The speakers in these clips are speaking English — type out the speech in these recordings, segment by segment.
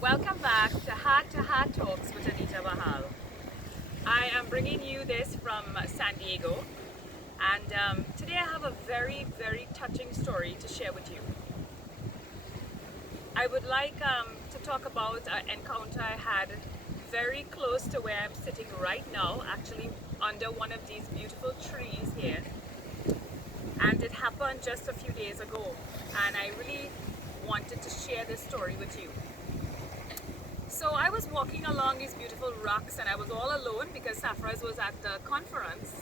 Welcome back to Heart Talks with Anita Bahal. I am bringing you this from San Diego, and today I have a very, very touching story to share with you. I would like to talk about an encounter I had very close to where I'm sitting right now, actually under one of these beautiful trees here. And it happened just a few days ago, and I really wanted to share this story with you. So I was walking along these beautiful rocks, and I was all alone because Safraz was at the conference,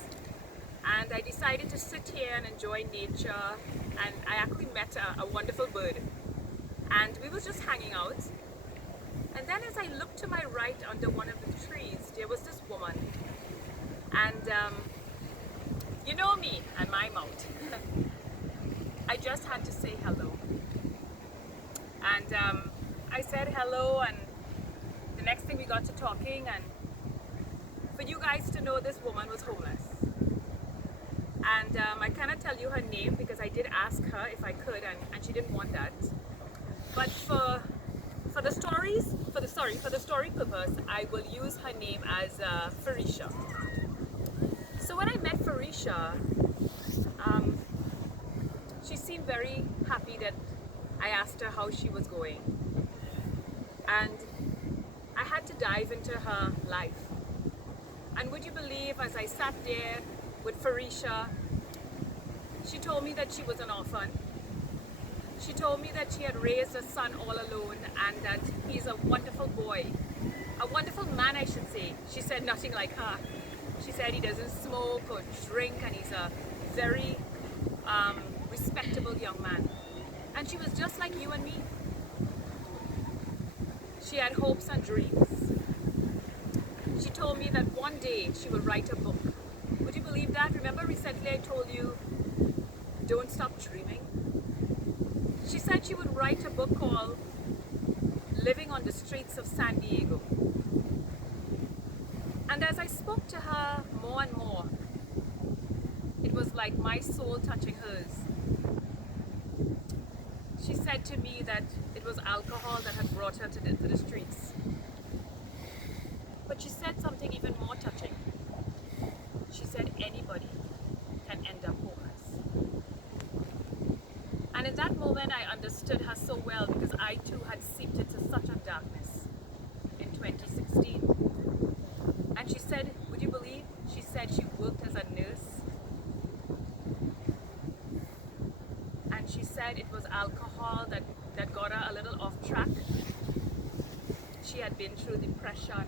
and I decided to sit here and enjoy nature, and I actually met a wonderful bird, and we were just hanging out. And then as I looked to my right under one of the trees, there was this woman, and you know me and my mouth. I just had to say hello, and I said hello, and the next thing we got to talking, and for you guys to know, this woman was homeless. And I cannot tell you her name because I did ask her if I could, and she didn't want that. But for the story purpose, I will use her name as Farisha. So when I met Farisha, she seemed very happy that I asked her how she was going. And I had to dive into her life. And would you believe, as I sat there with Farisha, she told me that she was an orphan. She told me that she had raised a son all alone and that he's a wonderful boy. A wonderful man, I should say. She said nothing like her. She said he doesn't smoke or drink, and he's a very respectable young man. And she was just like you and me. She had hopes and dreams. She told me that one day she will write a book. Would you believe that? Remember recently I told you, don't stop dreaming? She said she would write a book called Living on the Streets of San Diego. And as I spoke to her more and more, it was like my soul touching hers. She said to me that it was alcohol that had brought her to the streets. But she said something even more touching. She said anybody can end up homeless. And in that moment I understood her so well, because I too had seeped into such a darkness in 2016. And she said, would you believe, she said she worked as a nurse. And she said it was alcohol that got her a little off track. She had been through depression.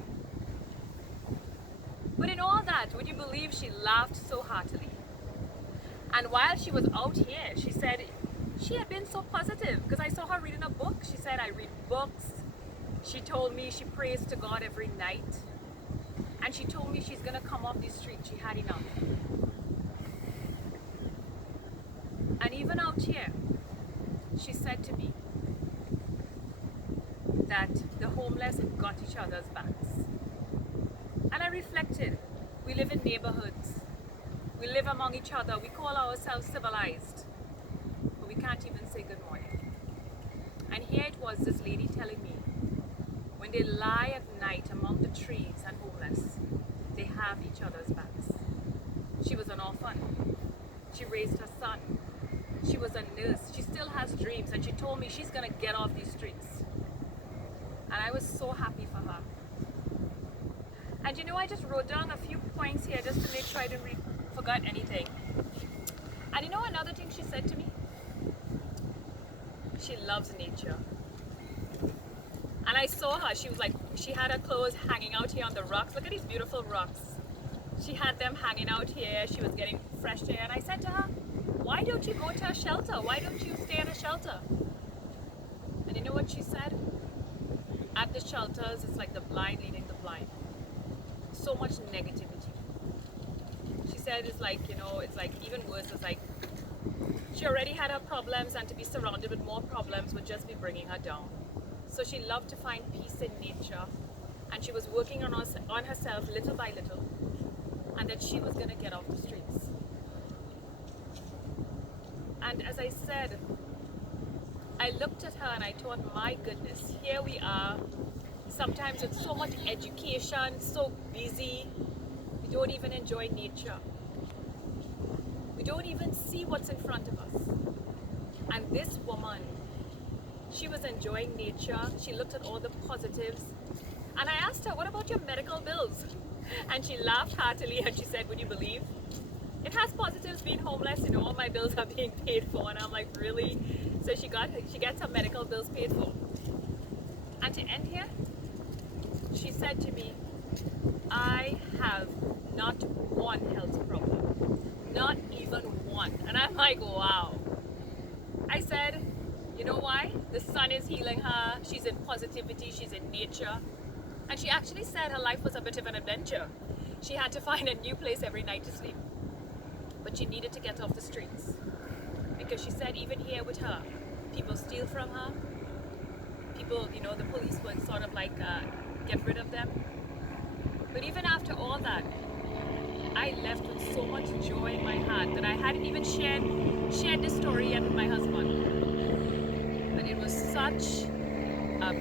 But in all that, would you believe, she laughed so heartily. And while she was out here, she said she had been so positive, because I saw her reading a book. She said, I read books. She told me she prays to God every night. And she told me she's going to come off the street. She had enough. And even out here, she said to me that the homeless have got each other's backs. And I reflected, we live in neighborhoods. We live among each other. We call ourselves civilized. But we can't even say good morning. And here it was, this lady telling me, when they lie at night among the trees and homeless, they have each other's backs. She was an orphan. She raised her son. She was a nurse. She still has dreams, and she told me she's going to get off these streets. And I was so happy for her. And you know, I just wrote down a few points here just to make sure I didn't forget anything. And you know another thing she said to me? She loves nature. And I saw her, she was like, she had her clothes hanging out here on the rocks. Look at these beautiful rocks. She had them hanging out here. She was getting fresh air. And I said to her, why don't you go to a shelter? Why don't you stay in a shelter? And you know what she said? At the shelters, it's like the blind leading the blind. So much negativity. She said it's like, you know, it's like even worse. It's like she already had her problems, and to be surrounded with more problems would just be bringing her down. So she loved to find peace in nature, and she was working on herself little by little, and that she was going to get off the streets. And as I said, I looked at her and I thought, my goodness, here we are, sometimes with so much education, so busy, we don't even enjoy nature. We don't even see what's in front of us. And this woman, she was enjoying nature. She looked at all the positives. And I asked her, what about your medical bills? And she laughed heartily and she said, would you believe? It has positives being homeless, you know, all my bills are being paid for. And I'm like, really? So she gets her medical bills paid for. And to end here, she said to me, I have not one health problem. Not even one. And I'm like, wow. I said, you know why? The sun is healing her. She's in positivity. She's in nature. And she actually said her life was a bit of an adventure. She had to find a new place every night to sleep. But she needed to get off the streets. Because she said even here with her, people steal from her. People, you know, the police would sort of like get rid of them. But even after all that, I left with so much joy in my heart that I hadn't even shared this story yet with my husband. But it was such a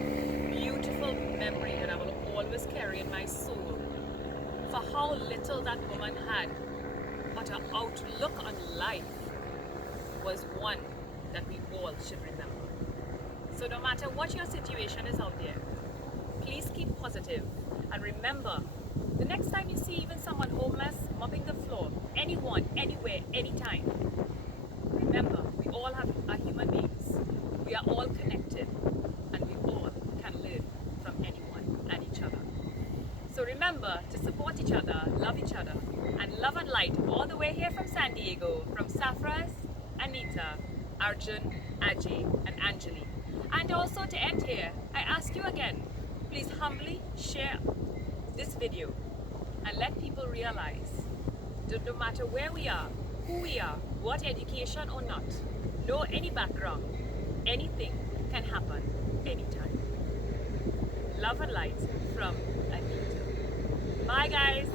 beautiful memory that I will always carry in my soul for how little that woman had, but her outlook on life was one that we all should remember. So no matter what your situation is out there, please keep positive and remember, the next time you see even someone homeless mopping the floor, anyone, anywhere, anytime, remember, we all are human beings. We are all connected and we all can learn from anyone and each other. So remember to support each other, love each other, and love and light all the way here from San Diego, from Safras, Anita, Arjun, Ajay, and Anjali. And also to end here, I ask you again, please humbly share this video and let people realize that no matter where we are, who we are, what education or not, no any background, anything can happen anytime. Love and light from Anita. Bye guys.